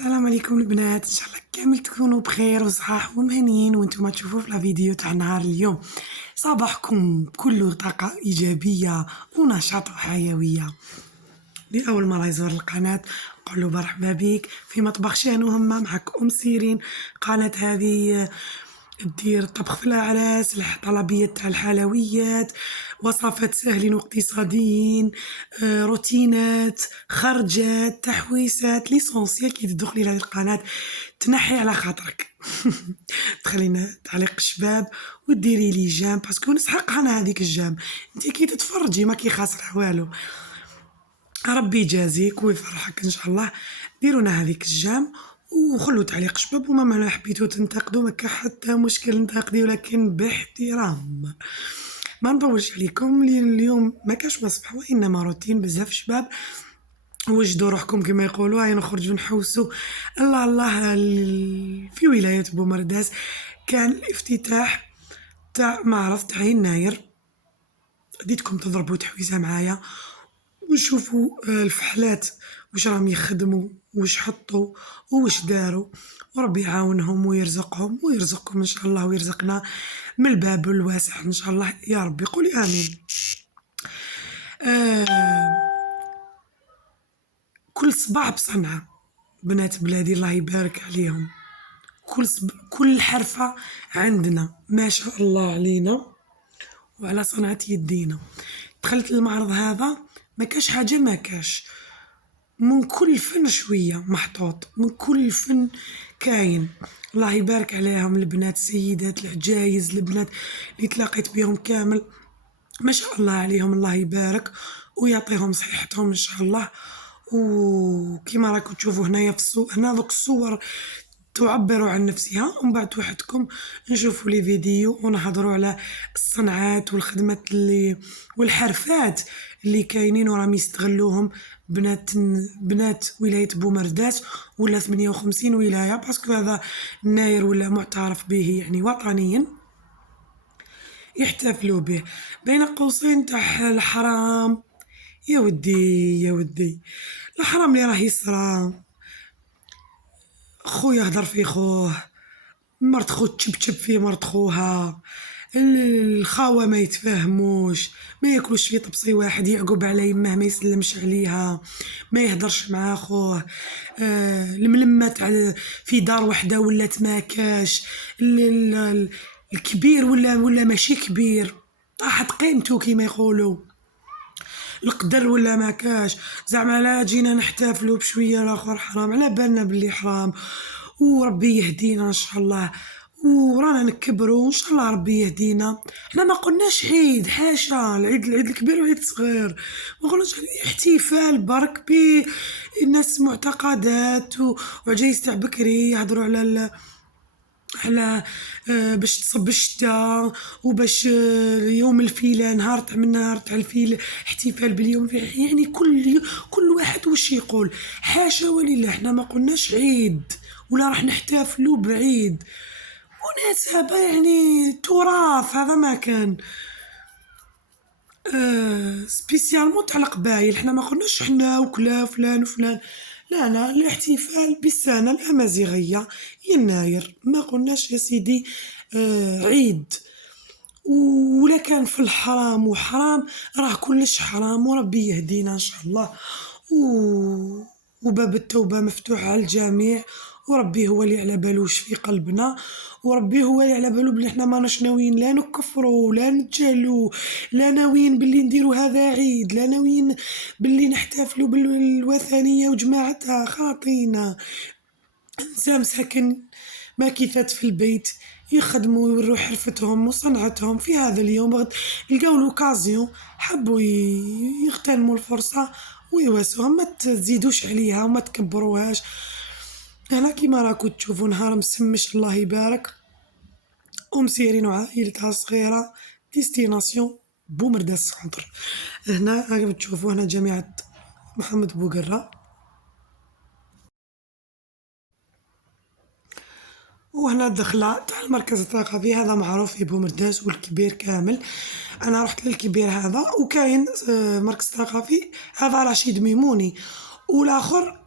السلام عليكم البنات، ان شاء الله كامل تكونوا بخير وصحاح ومهنيين وانتم تشوفوا في الفيديو تاع نهار اليوم. صباحكم كله طاقة ايجابية ونشاط وحيوية. لأول مرة يزور القناة نقول له مرحبا بك في مطبخ شان وهمة، معك سيرين. قناة هذه دير طبخ في الأعراس، طلبيات تاع الحلويات، وصفات ساهلين واقتصاديين، روتينات، خرجات، تحويسات، ليسونسيال كي تدخلي لهذه القناة تنحي على خاطرك. تخلينا تعليق الشباب وديري لي جيم باسكو نسحق انا هذيك الجيم. انت كي تتفرجي ما كي خاسره والو، ربي يجازيك ويفرحك ان شاء الله. ديرونا هذيك الجيم وخلوا تعليق شباب، وما معنى حبيتو تنتقدوا ما كان حتى مشكل، ننتقدوا لكن باحترام. ما نطولش عليكم، اليوم ما كاش مصبح وانما روتين. بزاف شباب وجدوا روحكم كما يقولوا، هاي نخرجوا نحوسوا. الله الله في ولاية بومرداس كان الافتتاح تاع معرض تاع يناير، بديتكم تضربوا تحويسه معايا ونشوفوا الفحلات واش راهم يخدموا واش حطوا واش داروا، وربي يعاونهم ويرزقهم ويرزقكم ان شاء الله ويرزقنا من الباب الواسع ان شاء الله يا ربي، قولي امين. كل صباع بصنعة بنات بلادي الله يبارك عليهم، كل حرفة عندنا ما شاء الله علينا وعلى صنعة يدينا. دخلت المعرض هذا ما كاش حاجة، ما كاش من كل فن شوية محطوط، من كل فن كاين. الله يبارك عليهم البنات، سيدات العجايز، البنات اللي تلاقيت بهم كامل ما شاء الله عليهم، الله يبارك ويعطيهم صحتهم ان شاء الله. وكما راكم تشوفوا هنايا في الصور، هنا دوك الصور تعبر عن نفسها، ومن بعد وحدكم نشوفوا لي فيديو ونهضروا على الصنعات والخدمات اللي والحرفات اللي كاينين وراهم يستغلوهم بنات ولاية بومرداس ولا 58 ولاية، باسكو هذا الناير ولا معترف به يعني وطنيا يحتفلوا به. بين قوسين تاع الحرام، يا ودي يا ودي الحرام اللي راه يصرى، خويا هضر في خوه، مرت خو تشبشب في مرت خوها، الخاوة ما يتفاهموش، ما ياكلوش في طبسي واحد، يعقوب على يمه ما يسلمش عليها، ما يهدرش مع خوه، الملمات على في دار وحده ولات ما كاش، الكبير ولا ماشي كبير، طاحت قيمته كيما يقولوا، القدر ولا ما كاش. زعما لا جينا نحتفلوا بشويه الاخر حرام، على بالنا باللي حرام، وربي يهدينا ان شاء الله، ورانا نكبروا ان شاء الله ربي يهدينا. احنا ما قلناش عيد، حاشا، العيد الكبير والعيد الصغير، ما قلناش احتفال برك الناس معتقدات وعجايز تاع بكري يهضروا على باش تصب الشتا وباش يوم الفيل، نهار تاع الفيل، احتفال باليوم يعني كل واحد وش يقول. حاشا ولله، احنا ما قلناش عيد ولا راح نحتفلوا بعيد، مناسبة يعني تراث، هذا ما كان سبيسيالمون تاع القبايل. احنا ما قلناش احنا وكلا فلان وفلان، لا الاحتفال بالسنة الأمازيغية يناير، ما قلناش يا سيدي عيد. ولا كان في الحرام وحرام، راه كلش حرام، وربي يهدينا ان شاء الله، وباب التوبة مفتوح على الجميع، وربي هو اللي على بالوش في قلبنا، وربي هو اللي على بالو بلي احنا ماناش ناويين لا نكفروا لا نتجهلوا، لا ناويين باللي نديروا هذا عيد، لا ناويين باللي نحتفلوا بالوثنية وجماعتها. خاطينا إنسان ساكن ماكيثات في البيت يخدموا ويوروا حرفتهم وصنعتهم في هذا اليوم، لقاو لوكازيون حبوا يغتنموا الفرصة ويواسوها، ما تزيدوش عليها وما تكبروهاش. هنا كيما راكو تشوفوا نهار مسمش الله يبارك، ومسيرين وعائلتها صغيرة، ديستيناسيون بومرداس سونتر. هنا راكم تشوفوا هنا جامعة محمد بوقرة، وهنا الدخلة تاع المركز الثقافي، هذا معروف في بومرداس والكبير كامل. أنا رحت للكبير هذا، وكاين مركز ثقافي هذا رشيد ميموني، والآخر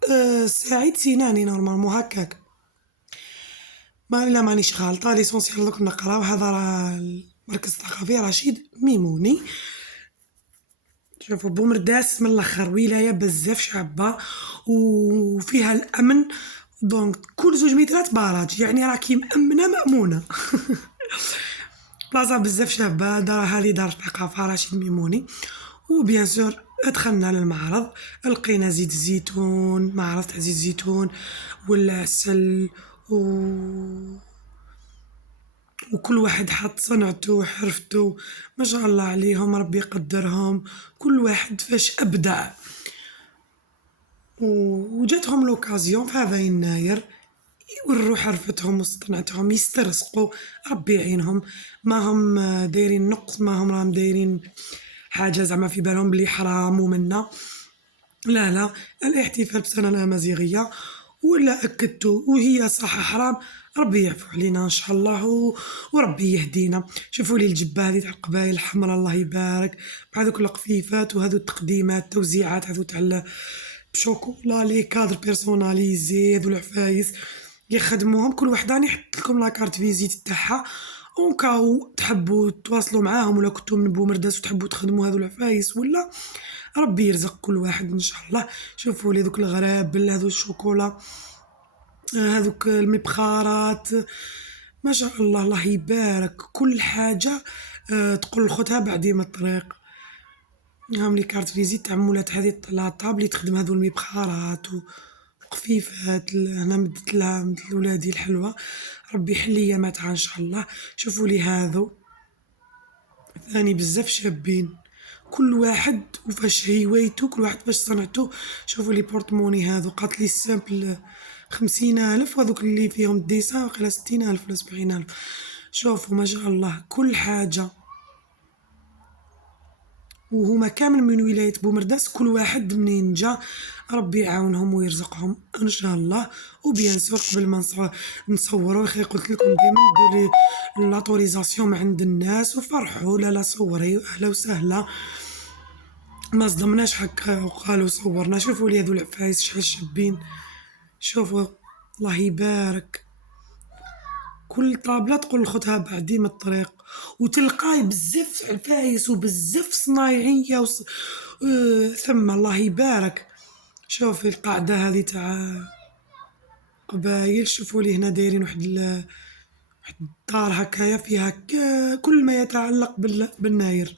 سعيد سناني نورمالمون هكاك، ما إلا مانيش غالطة ليسونسيال دوك نقراو. هذا راه المركز الثقافي رشيد ميموني. شوفوا بومرداس من الآخر ولاية بزاف شابة وفيها الأمن، دونك كل 2 مترات باراج، يعني راكي مأمنة مأمونة. بلاصة بزاف شابة. هذه دار الثقافة رشيد ميموني. وبيان سور دخلنا للمعرض، لقينا زيت الزيتون، معرض تاع زيت الزيتون والعسل وكل واحد حط صنعته وحرفته، ما شاء الله عليهم، ربي يقدرهم كل واحد فاش أبدع. وجاتهم لوكازيون في هذا يناير يوروا حرفتهم وصنعتهم، يسترزقوا، ربي يعينهم. ما هم دايرين نقص، ما هم راهم دايرين حاجة زعما في بالهم بلي حرام ومنا، لا لا. الاحتفال بسنة الأمازيغية ولا أكدتو وهي صح حرام، ربي يعفو علينا إن شاء الله وربي يهدينا. شوفوا لي الجبة هذه تاع القبايل الحمراء الله يبارك، مع ذوك القفيفات وهذو التقديمات التوزيعات هذو تاع بشوكولا لي كادر بيرسوناليزي، هذو العفايس يخدموهم كل وحدة. راني نحط لكم لاكارت فيزيت تاعها اون كاو تحبوا تواصلوا معاهم، ولا كنتو من بومرداس وتحبوا تخدموا هذو العفايس، ولا ربي يرزق كل واحد ان شاء الله. شوفوا لي ذوك الغرابل، هذو الشوكولا، هذوك المبخارات، ما شاء الله الله يبارك. كل حاجة تقول خوتها بعدي من الطريق. هاهم لي كارت فيزيت تاع مولات هذه لاطابل اللي تخدم هذو المبخارات وقفيفات. انا مدت لها مدت لولادي الحلوة، ربي يحل اياماتها ان شاء الله. شوفوا لي هذو ثاني بزاف شابين، كل واحد وفاش هوايتو، كل واحد فاش صنعتو. شوفوا لي بورتموني هذو قاتلي السامبل 50,000، وهذوك اللي فيهم الديسان وقيلا 60,000 ولا 70,000. شوفوا ما شاء الله كل حاجة، وهما كامل من ولاية بومرداس، كل واحد منين جا ربي يعاونهم ويرزقهم ان شاء الله. وبيان سور قبل ما نصوروا خي قلت لكم ديما ديروا لاطوريزاسيون من عند الناس وفرحوا، لا صوري اهلا وسهلا، ما صدمناش هكا وقالوا صورنا. شوفوا لي هذو العفايس شحال شابين، شوفوا الله يبارك. كل طابلة تقول لخوتها بعدي من الطريق، وتلقاي بزاف عفايس وبزاف صنايعية ثم الله يبارك. شوفي القاعدة هذه تاع قبايل، شوفوا لي هنا دايرين واحد الدار هكايا فيها كل ما يتعلق بالناير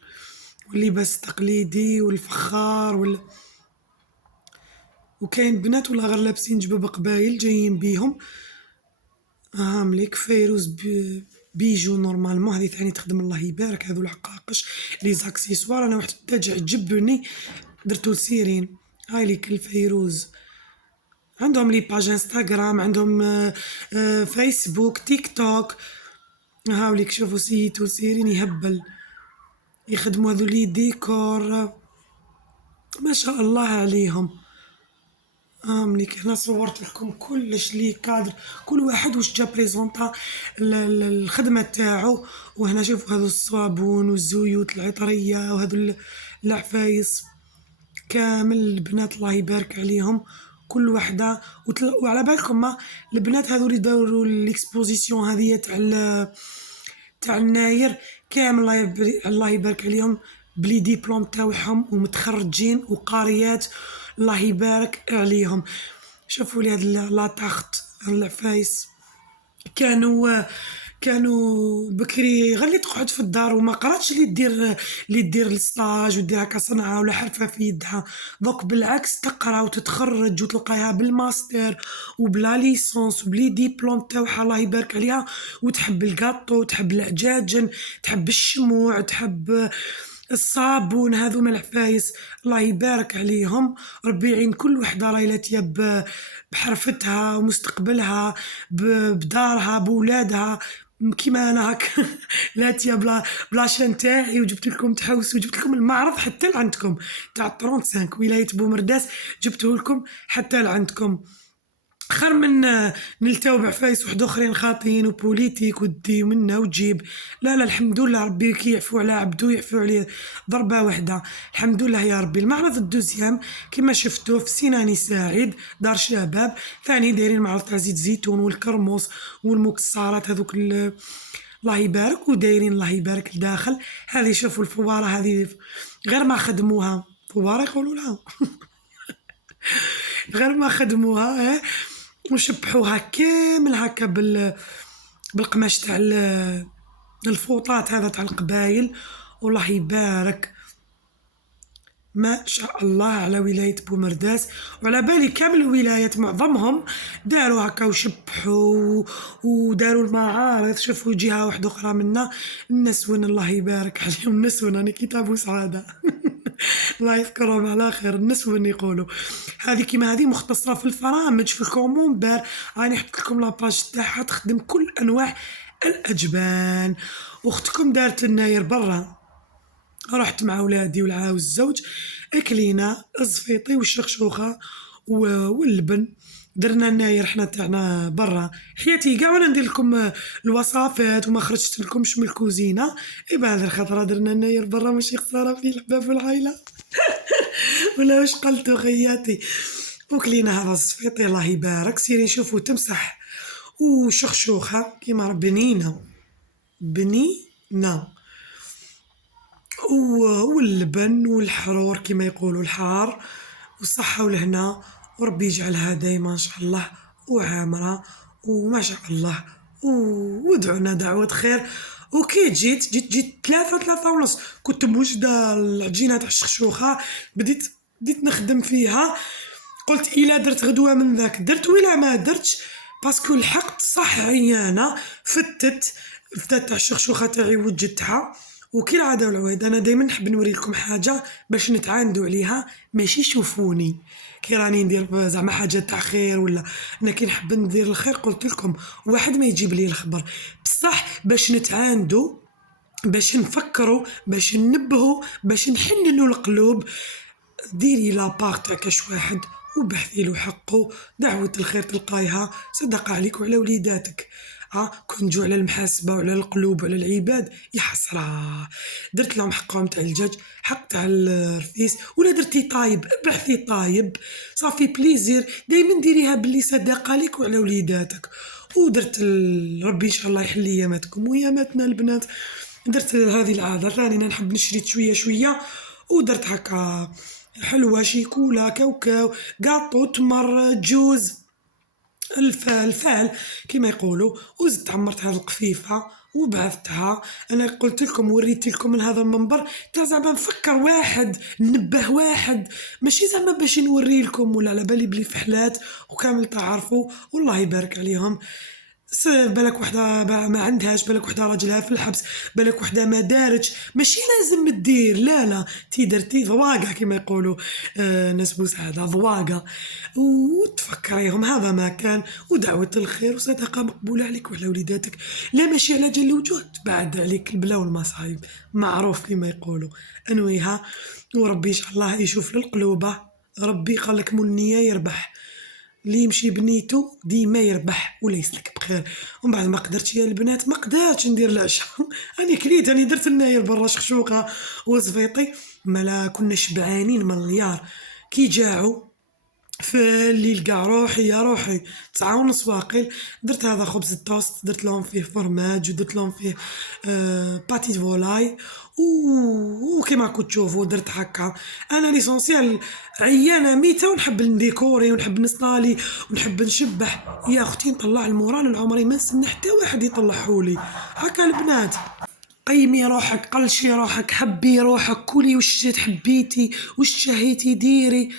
واللباس التقليدي والفخار وكاين بنات ولا غير لابسين جباب قبايل جايين بيهم. مليك فيروز بيجو نورمالمون هذه ثاني تخدم الله يبارك. هذو الحقاقش لي زاكسيسوار، انا واحد التاج عجبني درتو لسيرين. هاي ليك الفيروز عندهم لي باج انستغرام، عندهم فيسبوك، تيك توك. هاوليك شوفوا سيتو سيرين يهبل يخدموا هذو لي ديكور، ما شاء الله عليهم. مليك هنا صورت لكم كلش لي كادر، كل واحد واش جا بريزونطا الخدمة تاعو. وهنا شوفوا هذو الصابون والزيوت العطرية وهذو العفايس كامل البنات الله يبارك عليهم كل وحدة. وعلى بالكم ما البنات هذو اللي داروا الاكسبوزيسيون هذه تاع الناير كامل الله يبارك عليهم بلي ديبلوم تاعهم ومتخرجين وقاريات الله يبارك عليهم. شوفوا لي هاد لاطاخت العفايس كانوا بكري غير اللي تقعد في الدار وما قراتش اللي دير الستاج ودير هكا صنعه ولا حرفه في يدها. دوك بالعكس تقرا وتتخرج وتلقاها بالماستر وبلا ليسونس وبلي ديبلوم تاعها الله يبارك عليها، وتحب الكاطو، تحب العجاجن، تحب الشموع، تحب الصابون. هذو من العفايس الله يبارك عليهم، ربي يعين كل وحده راهي لاتيه بحرفتها ومستقبلها بدارها بولادها كيما انا هك. لاتيه بلاشان تاعي وجبت لكم تحوس وجبت لكم المعرض حتى لعندكم تاع 35 ولايه بومرداس، جبته لكم حتى لعندكم. خير من نلتاو بعفايس واحد اخرين خاطيين وبوليتيك ودي منا وتجيب. لا الحمد لله ربي كي يعفو على عبدو يعفو عليه ضربة واحدة. الحمد لله يا ربي. المعرض الدوزيام كما شفتوه في سيناني سعيد دار شباب، ثاني دايرين معرض تاع زيت زيتون والكرموس والمكسرات هذوك الله يبارك، ودايرين الله يبارك لداخل. هذه شوفوا الفوارة هذه غير ما خدموها، فوارة يقولوا لها غير ما خدموها وشبحوها كامل هكا بالقماش تاع الفوطات هذا تاع القبايل. والله يبارك ما شاء الله على ولاية بومرداس، وعلى بالي كامل الولايات معظمهم داروا هكا وشبحوا وداروا المعارض. شوفوا جهة واحدة أخرى منا النسون الله يبارك عليهم، النسون أنا كتاب سعادة الله يذكرهم على خير. النسون يقولوا هذه كيما هذه مختصرة في الفرامج في الكومونبير، راني حطيت لكم لاباج تاعها تخدم كل أنواع الأجبان. واختكم دارت الناير برا، رحت مع ولادي والعاوز الزوج اكلينا الزفيطي والشخشوخة واللبن، درنا الناير حنا تاعنا برا. حياتي كاع وانا ندير لكم الوصفات وما خرجت لكمش من الكوزينه، بهذه الخطره درنا الناير برا ماشي خساره في الحباب والعائله ولا واش قلتو خياتي. وكلينا هذا الزفيطي الله يبارك. سيري نشوفو تمسح وشخشوخه كيما بنينه واللبن والحرور كما يقولوا الحار، والصحة والهنا، وربي يجعلها دايما إن شاء الله وعامرة وما شاء الله. وادعونا دعوة خير. وكي جيت 3:30 كنت موجدة العجينة تاع الشخشوخة، بديت نخدم فيها. قلت إلا درت غدوة من ذاك درت ولا ما درتش، باسكو لحقت صح عيانة فتت تاع الشخشوخة تاعي وجدتها. وكي العادة والعوايد أنا دايما نحب نوري لكم حاجة باش نتعاندوا عليها، ماشي شوفوني كي راني ندير زعما حاجة تاع خير، ولا أنا كي نحب ندير الخير قلت لكم واحد ما يجيب لي الخبر بصح باش نتعاندوا، باش نفكروا، باش ننبهوا، باش نحننوا القلوب. ديري لاباغ تاع كاش واحد وبحثي له حقه، دعوة الخير تلقايها صدقة عليك وعلى وليداتك. كنجو على المحاسبة وعلى القلوب وعلى العباد يا حسرة. درت لهم حقهم تاع الدجاج، حق تاع الرفيس، ولا درتي طايب ابحثي طايب صافي بليزير. دايما ديريها باللي صدقة ليك وعلى وليداتك. ودرت ربي ان شاء الله يحل اياماتكم واياماتنا البنات. درت هذه العادة ثاني نحب نشري شوية شوية، ودرت هكا حلوة شيكولا كاوكاو قاطو تمر جوز الفال كما يقولوا. وزدت عمرت هذه القفيفة وبعثتها. انا قلت لكم وريت لكم من هذا المنبر تاع زعما نفكر واحد ننبه واحد، ماشي زعما باش نوري لكم ولا على بالي بلي فحلات وكامل تعرفوا. والله يبارك عليهم. بالك وحده ما عندهاش، بالك وحده راجلها في الحبس، بالك وحده ما دارتش، ماشي لازم تدير. لا تي درتي ضواقه كما يقولوا ناس بوسعاده ضواقه، وتفكريهم هذا ما كان. ودعوة الخير وصدقه مقبوله عليك وعلى وليداتك، لا ماشي على جل وجود بعد عليك البلا والمصايب معروف كما يقولوا. انويها وربي ان شاء الله يشوف للقلوبه. ربي قال لك من النيه يربح، اللي يمشي بنيتو ديما يربح ولا يسلك بخير. ومن بعد ما قدرتش يا البنات ما قدرتش ندير العشاء راني كليت، راني درت الناير برا شخشوقه وزفيطي، مالا كنا شبعانين من اليار. كي جاعوا في الليل كاع روحي يا روحي 9:30 واقيل درت هذا خبز التوست، درت لهم فيه فرماج ودرت لهم فيه باتي فولاي وكما كنت تشوفوا درت هكا. انا ليسونسيال عيانه ميته ونحب نديكوري ونحب نصطالي ونحب نشبح. يا اختي نطلع المورال العمري ما نستنى حتى واحد يطلعهولي هكا. البنات قيمي روحك، قلشي روحك، حبي روحك، كلي وش تحبيتي وش شهيتي ديري،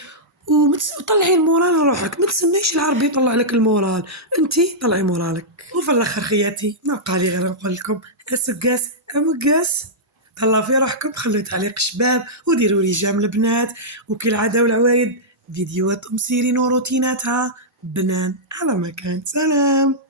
وطلعي المورال لروحك. ما تسميش العربي يطلع لك المورال، انتي طلعي مورالك. وفي الاخر خياتي ما بقى لي غير نقول لكم اسقاس امقاس، طلعوا في روحكم، خلوا تعليق شباب وديروا لي جام البنات. وكل العاده والعوايد فيديوهات سيرين وروتيناتها بنان على مكان. سلام.